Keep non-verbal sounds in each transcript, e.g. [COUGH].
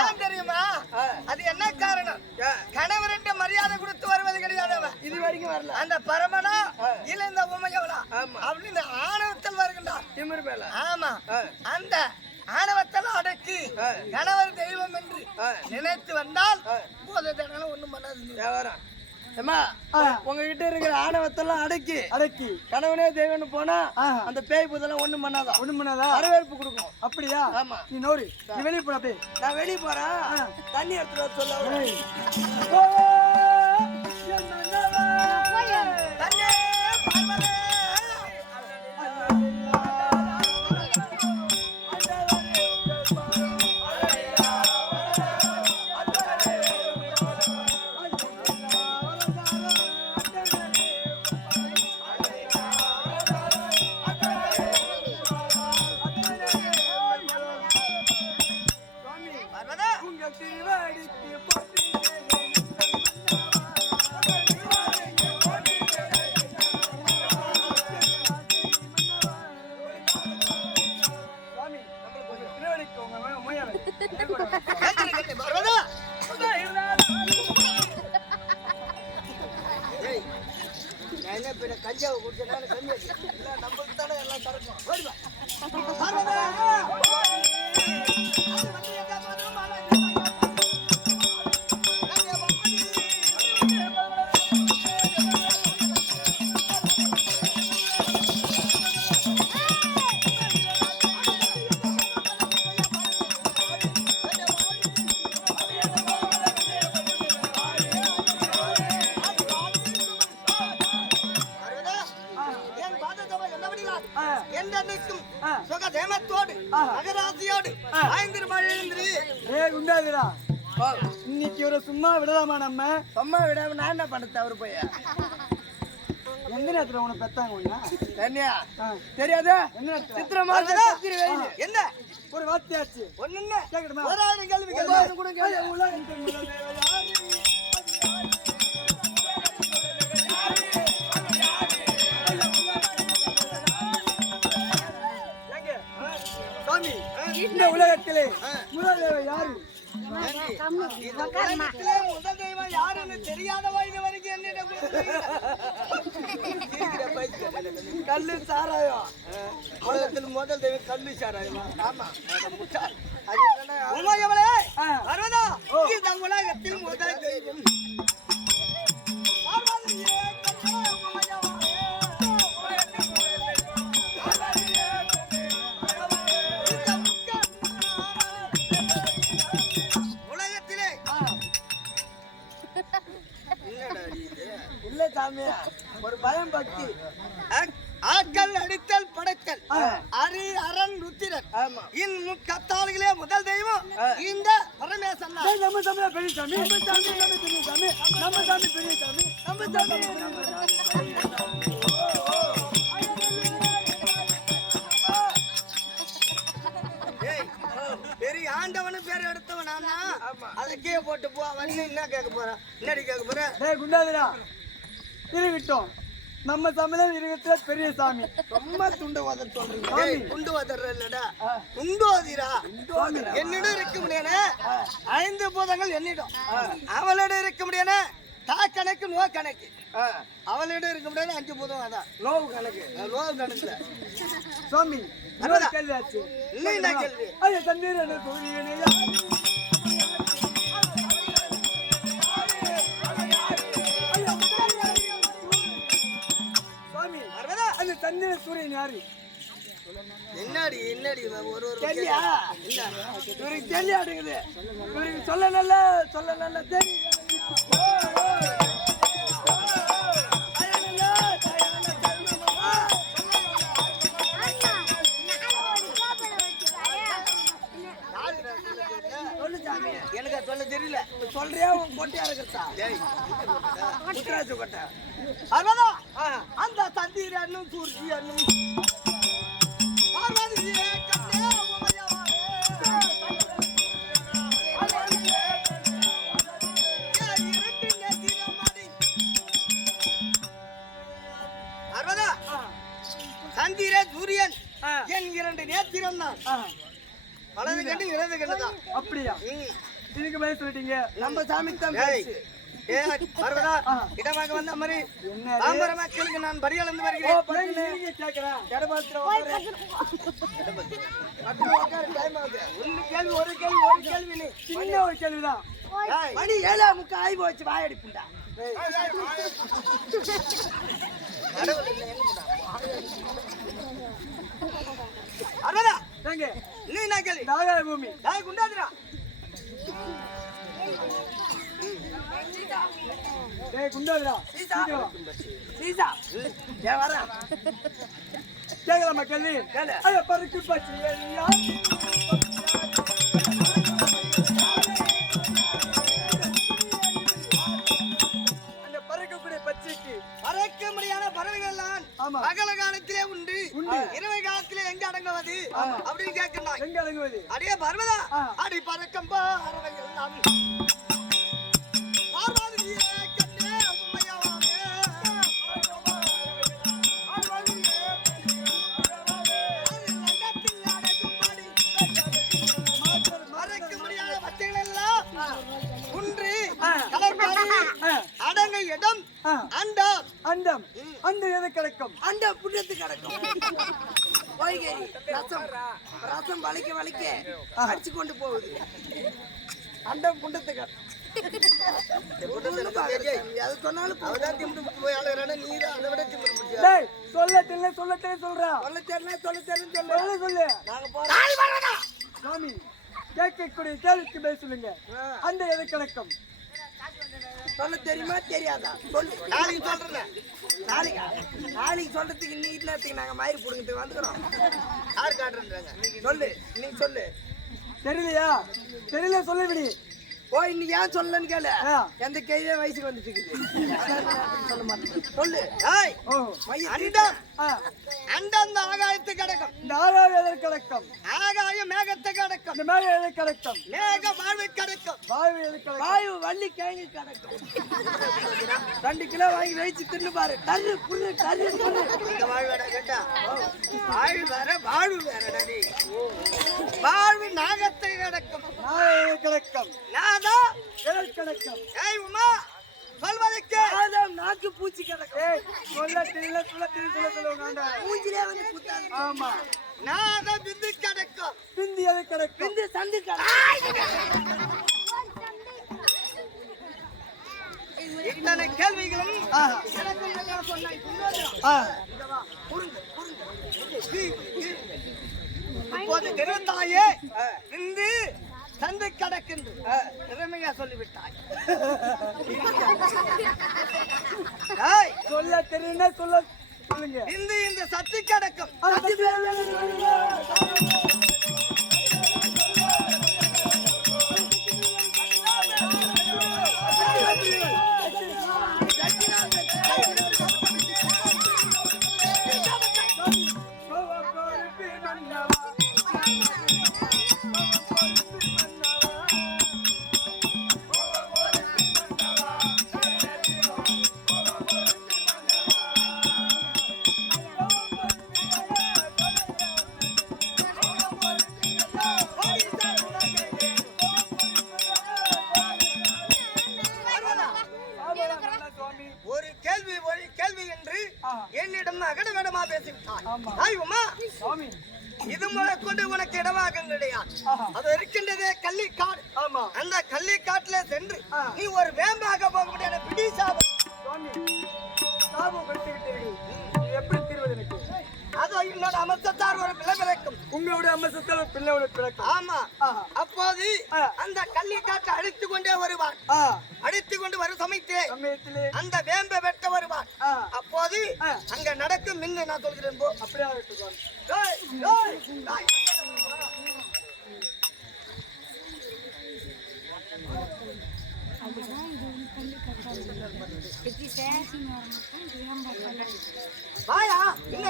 ஏன் தெரியுமா அது என்ன காரணம்? கணவர்கிட்ட மரியாதை கொடுத்து வருவது கிடையாது. இது வரைக்கும் வரல. அந்த பரமனா இல்ல இந்த. அப்படின்னு ஆணவத்தில் வருகின்றான் திமிரு மேல. ஆமா. அந்த ஆணவத்தில் அடக்கி கணவர் தெய்வம் என்று நினைத்து வந்தால் போதை ஒண்ணும் பண்ணாது. ஏம்மா உங்ககிட்ட இருக்கிற ஆணவத்தெல்லாம் அடக்கி அடக்கி. கணவனே தெய்வம்னு போனா. அந்த பேய் புதெல்லாம் ஒண்ணும் பண்ணாதான் ஒண்ணும் பண்ணாதா? வரவேற்பு கொடுக்கும். அப்படியா? ஆமா. நீ நோரு. நீ வெளியே போட அப்படியே. நான் வெளியே போறேன். தண்ணி எடுத்துட்டு வர சொல்ல. நம்மளுக்கு என்றென்னைக்கும் ஆ. சுகதேமத்தோடு. அகராசியோடு ஆய்ந்திருமாழிருந்து ஏய் குண்டாதுடா இன்னைக்கு ஒரு சும்மா விடலாமா நம்ம? சும்மா விடாம நான் என்ன பண்ண தவறு போய்? எந்த நேரத்துல உனக்கு பெத்தாங்க ஒண்ணா தெரியாது? நேரத்துல? சித்திர வெயில் என்ன? ஒரு வார்த்தையாச்சு. ஒண்ணு இல்ல கேக்கணுமா ஒரு ஆயிரம் கேள்வி கேள்வி கூட கேளு. உலகத்திலே முதல் தேவை யாரு? முதல் தெய்வம் யாருன்னு தெரியாத வயது வரைக்கும் என்னிடம் கல்லு சாராயம். உலகத்தில் முதல் தெய்வம் கல்லு சாராயமா? ஆமா. முட்டாள் அது உலகத்தில் முதல் தெய்வம் பக்தி. ஆக்- ஆக்கல் அடித்தல் படைத்தல். அரி அரண் ருத்திரன். முக்கத்தாளிகளே முதல் தெய்வம். இந்த பரமேசன் நம்ம சாமி பெரிய சாமி நம்ம சாமி பெரிய சாமி நம்ம சாமி பெரிய சாமி நம்ம சாமி நம்ம சாமி ஏய், பெரிய ஆண்டவனு பேர் எடுத்தவன் நான்? தான். அதை கீழே போட்டு போ. வந்து என்ன கேட்க போறேன்? என்னடி கேட்க போறேன் குண்டாதுடா இருக்கட்டும் நம்ம தமிழர் இருக்கிற பெரிய சாமி. ரொம்ப துண்டு உதற சொல்றீங்க. ஏய், குண்டு வதர்ற இல்லடா. குண்டு வதிரா என்னிடம் இருக்க முடியானே ஐந்து பூதங்கள் என்னிடம். அவளிடம் இருக்க முடியானே தா கணக்கு நோ கணக்கு. அவளிடம் இருக்க முடியாது அஞ்சு பூதம் அதான். நோவு கணக்கு. நோ கணக்குல. சாமி இன்னொரு கேள்வி ஆச்சு. இல்லை கேள்வி? ஐயா தண்ணீர் சூரியன் யாரு? என்னடி என்னடி ஒரு ஒரு. என்ன இவருக்கு தெரியாடுங்குது இவருக்கு சொல்ல நல்ல சொல்ல நல்ல தெரியும் நேத்திரம் தான் வலது கண்டு இடது கண்டு தான். அப்படியா. இதுக்கு சொல்லிட்டீங்க. நம்ம சாமிக்கு தான் பர்வதா. இடமாக வந்த மாதிரி தாம்பர மக்களுக்கு நான் படியளந்து ஓ வருகிறேன் ஆகுது. ஒண்ணு கேள்வி ஒரு கேள்வி ஒரு கேள்வி நீ. சின்ன ஒரு கேள்விதான். மணி ஏழா முக்கா ஆகி போச்சு வாயடிப்புண்டா கடவுள் பர்வதா, ஏங்க நீ என்ன கேள்வி தாகாய பூமி டேய், குண்டாதுடா. டேய் குண்டாதுடா. வா. சீசா. ஏன் வர கேக்கலாமா கேள்வி கேளு. ஐயா பருக்கு பச்சி ஐயா அப்படின்னு கேட்கிறான் எங்க அடங்குவது அடியே பர்வதா. அடி பறக்கம் பறவை எல்லாம். இடம் ஆ, அண்டம். அண்டம். அந்த எது கிடைக்கும்? அந்த புண்ணத்து கிடக்கும். வைகரி ரசம். ரசம் வலிக்க வலிக்க அடிச்சு கொண்டு போகுது. பிடிச்ச டேய் சொல்ல தெரியல சொல்ல தெரியல சொல்றா. சொல்ல தெரியல சொல்ல தெரியல சொல்லு. நாங்க போறோம் சாமி கேட்கக்கூடிய கேள்விக்கு பதில் சொல்லுங்க. அந்த எது கிடைக்கும் சொல்ல தெரியுமா? தெரியாதா? சொல்லு. நாளைக்கு சொல்றேன் நாளைக்கா? நாளைக்கு சொல்றதுக்கு இன்னைக்கு நேரத்துக்கு நாங்க மயிர் புடுங்கிறதுக்கு வந்துக்கிறோம். யார் காட்டுறேன்றாங்க சொல்லு. நீ சொல்லு. தெரியலையா? தெரியல சொல்ல விடி. ஓ இன்னைக்கு ஏன் சொல்லலன்னு கேளு. எந்த கையிலே வயசுக்கு வந்துட்டு சொல்ல மாட்டேன். சொல்லு. ஏய் ஓ. அண்டம் அண்டம் அந்த ஆகாயத்துக்கு அடக்கம். இந்த ஆறாவது எது கிடைக்கும் ஆகாயம் மேகத்துக்கு அடக்கம். இந்த மேக எது கிடைக்கும்? மேக வாழ்வுக்கு அடக்கம் வாயு எது கிடைக்கும்? வாயு வள்ளி கிழங்கு கிடக்கும். ரெண்டு கிலோ வாங்கி வச்சு தின்னு பாரு. கரு புல்லு புல்லு. இந்த வாழ்வேடா கேட்டா? வாழ்வு வேற வாழ்வு வேறடா நீ வாழ்வு நாகத்துக்கு அடக்கம் நாய எது கிடைக்கும்? நாதா கிடைக்கும்? ஏய் உமா சொல்வதற்கு. ஆதாம் நாக்கு பூச்சி கிடக்கும். ஏய் சொல்ல தெரியல சொல்ல தெரியல சொல்ல சொல்லுவாங்க ஆண்டா. பூச்சிலே வந்து குத்தாது ஆமா. நாத பிந்துக்கு அடக்கம் பிந்தி எது கிடைக்கும். பிந்து சந்து கிடக்கும். இத்தனை கேள்விகளும். இப்போது திருத்தாயே இந்து சந்தை கடக்கின்று திறமையா சொல்லிவிட்டாய். [LAUGHS] ஏய், சொல்ல தெரியல சொல்ல இந்து இந்த சத்து கடக்கும் இது முதற்கொண்டு உனக்கு இடமாக கிடையாது. அது என்னோட அமர்த்தத்தார் ஒரு பிள்ளை பிறக்கும். உங்களுடைய அம்சத்தில் பிள்ளையோட பிறக்கும். ஆமா. அப்போது ஆ. அந்த கள்ளிக்காட்டை அழித்து கொண்டே வருவான். ஆ அழித்து கொண்டு வரும் சமைத்தே சமயத்திலே அந்த வேம்பை வெட்ட வருவான். ஆ அப்போது ஆ. அங்க நடக்கும் மின்னு நான் சொல்கிறேன் போ. அப்படியே. வாயா என்ன?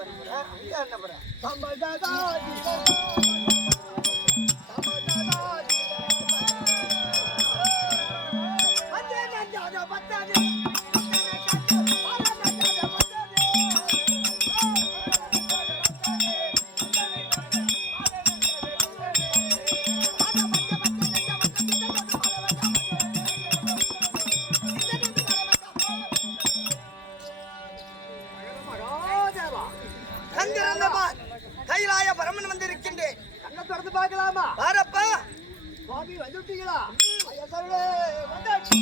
என்ன பண்ணுற அங்க என்ன பண்ணுற வந்தேன் கண்ணை திறந்து பார்க்கலாமா? பாரப்பா. சுவாமி வந்து. விட்டீங்களா ஐயா சரணே, வந்தாச்சு.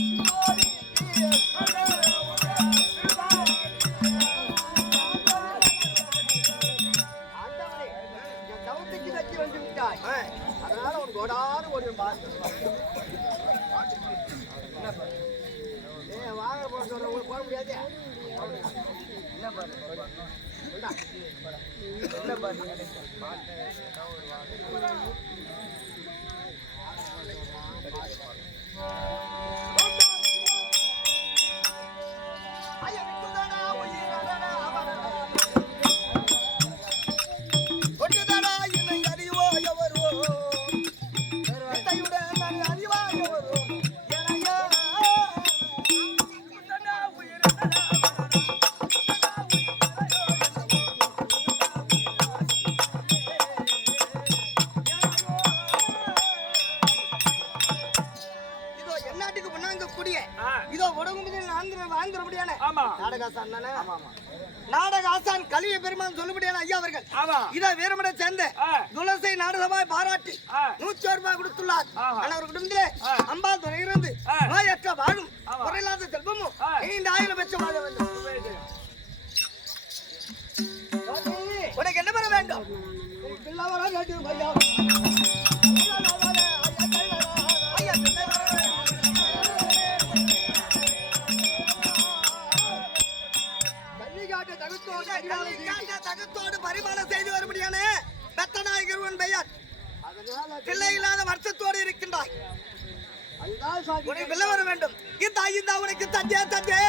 கோடான ஒரு வாங்க போட சொல்ற உங்களுக்கு போட முடியாது. என்ன தானே நாடகாசான் கலிய பெருமான் சொல்லுபடியான ஐயா அவர்கள். இதை வீரமட சேர்ந்த துளசை நாடகமாய் பாராட்டி நூற்றி ரூபாய் கொடுத்துள்ளார். அவர் குடும்பத்திலே அம்பா துணை இருந்து நோயற்ற வாழும் குறையில்லாத செல்வமும் நீண்ட ஆயிரம் பெற்ற வாழ வேண்டும். உனக்கு என்ன பெற வேண்டும்? பிள்ளவரம் வேண்டும் ஐயா ஐயா, உன் பெயர். பிள்ளை இல்லாத வருத்தத்தோடு இருக்கின்றாய். உனக்கு பிள்ளை வர வேண்டும். இந்த ஐந்தா உனக்கு தந்தே தந்தே.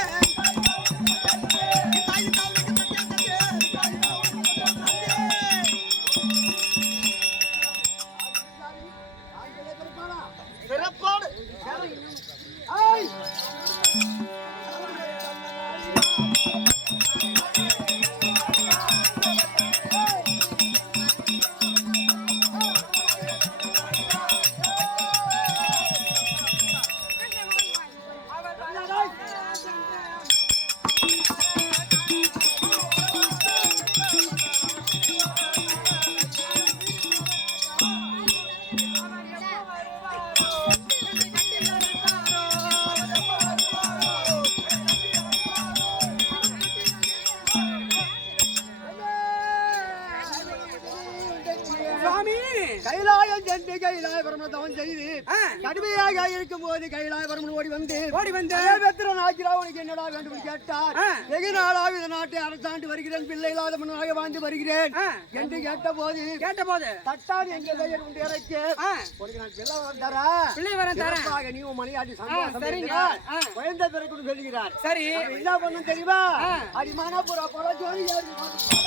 ஓடி வந்து. ஓடி வந்து. உனக்கு என்னடா வேண்டும் கேட்டார். வெகு நாளாக இந்த நாட்டை அரசாண்டு வருகிறேன் பிள்ளை இல்லாத மன்னனாக வாழ்ந்து வருகிறேன். என்று கேட்ட போது கேட்ட போது தட்டான் எங்க பெயர் உண்டு இறக்கி ஆ, உனக்கு நான் பிள்ளை வரம் தரா பிள்ளை வரம் நீ உன் மணியாட்டி சந்தோஷம். குழந்தை பிறகு சொல்லுகிறார். சரி. என்ன பண்ணும் தெரியுமா. அடிமான புறா பல ஜோடி ஏறி ஆசை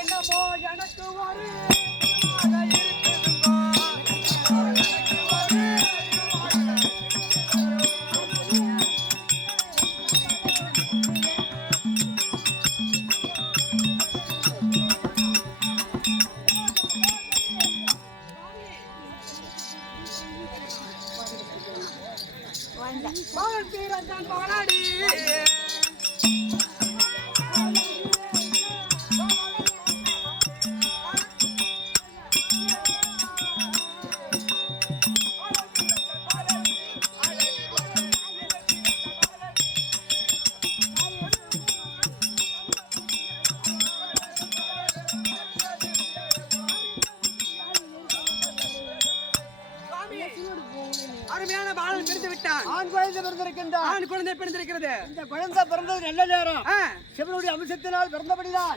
என்னமோ எனக்கு ஒரு குழந்தை பிறந்திருக்கிறது இந்த குழந்தை பிறந்தது நல்ல நேரம். சிவனுடைய அம்சத்தினால் பிறந்தபடிதான்.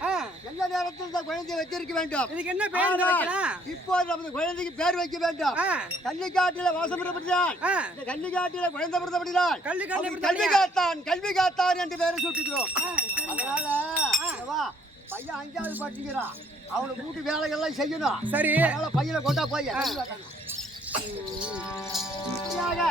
நல்ல நேரத்தில் இந்த குழந்தையை வைத்திருக்க வேண்டும். இதுக்கு என்ன வைக்கலாம்? இப்போது நமது குழந்தைக்கு பேர் வைக்க வேண்டும். ஆ, கள்ளிக்காட்டில வாசம் பெறப்படிதான் ஆ. இந்த கள்ளிக்காட்டில குழந்தை பிறந்தபடிதான். கல்வி? காத்தான் கல்வி காத்தான் என்று பேரை சூட்டிக்கிறோம். அதனால பையன் அஞ்சாவது படிக்கிறான் அவனுக்கு வீட்டு வேலைகள்லாம் செய்யணும். சரி. அதனால பையனை கொண்டா போய் கல்வி காட்டணும். இப்படியாக